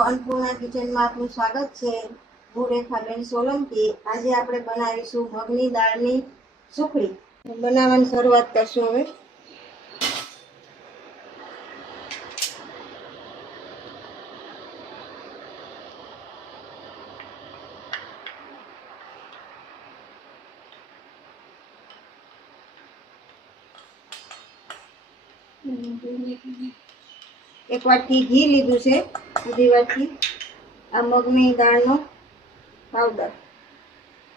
અન્નપૂર્ણા કિચનમાં આપનું સ્વાગત છે। હું રેખાબેન સોલંકી। આજે આપણે બનાવીશું મગની દાળની સુખડી। બનાવવાની શરૂઆત કરશું હવે। એક વાટકી ઘી લીધું છે, અડધી વાટકી આ મગની દાળનો પાવડર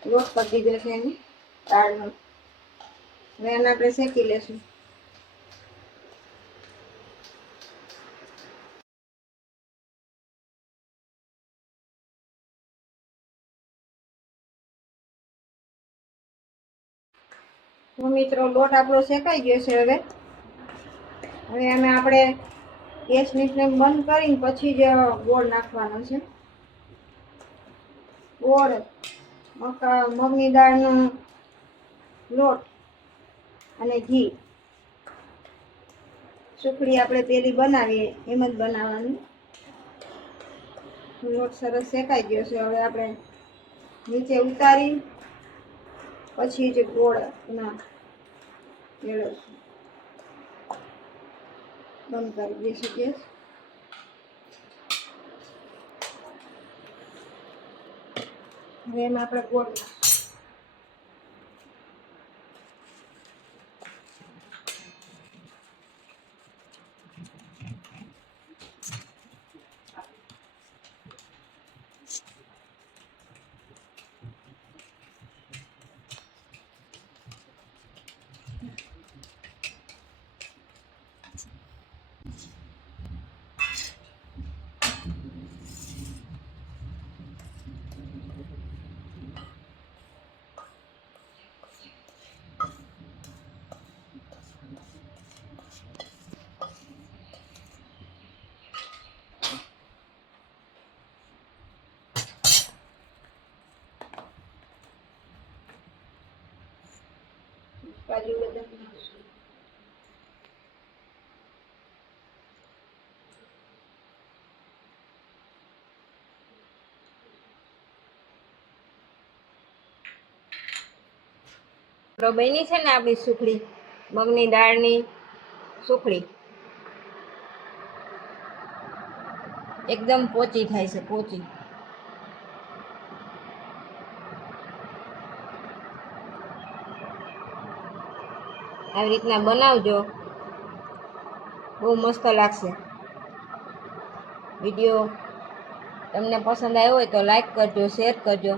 લોટ કરી દીધો છે એની દાળનો। હવે એને આપણે શેકી લેશું। તો મિત્રો લોટ આપણો શેકાઈ ગયો છે। હવે એમાં આપણે ગેસની ફ્લેમ બંધ કરીને પછી જ ગોળ નાખવાનો છે। ગોળ, મગની દાળનો લોટ અને ઘી। સુખડી આપણે પેલી બનાવીએ એમ જ બનાવવાનું। લોટ સરસ શેકાઈ ગયો છે। હવે આપણે નીચે ઉતારી પછી જ ગોળ ના મેળવશું। બંધ કરી દઈશું ગેસ। હવે એમાં આપણે ગોળ કાજુ બદામ નાખશું। બની છે ને આપણી સુખડી, મગની દાળની સુખડી એકદમ પોચી થાય છે, પોચી। આવી રીતના બનાવજો, બહુ મસ્ત લાગશે। વિડીયો તમને પસંદ આવ્યો હોય તો લાઈક કરજો, શેર કરજો।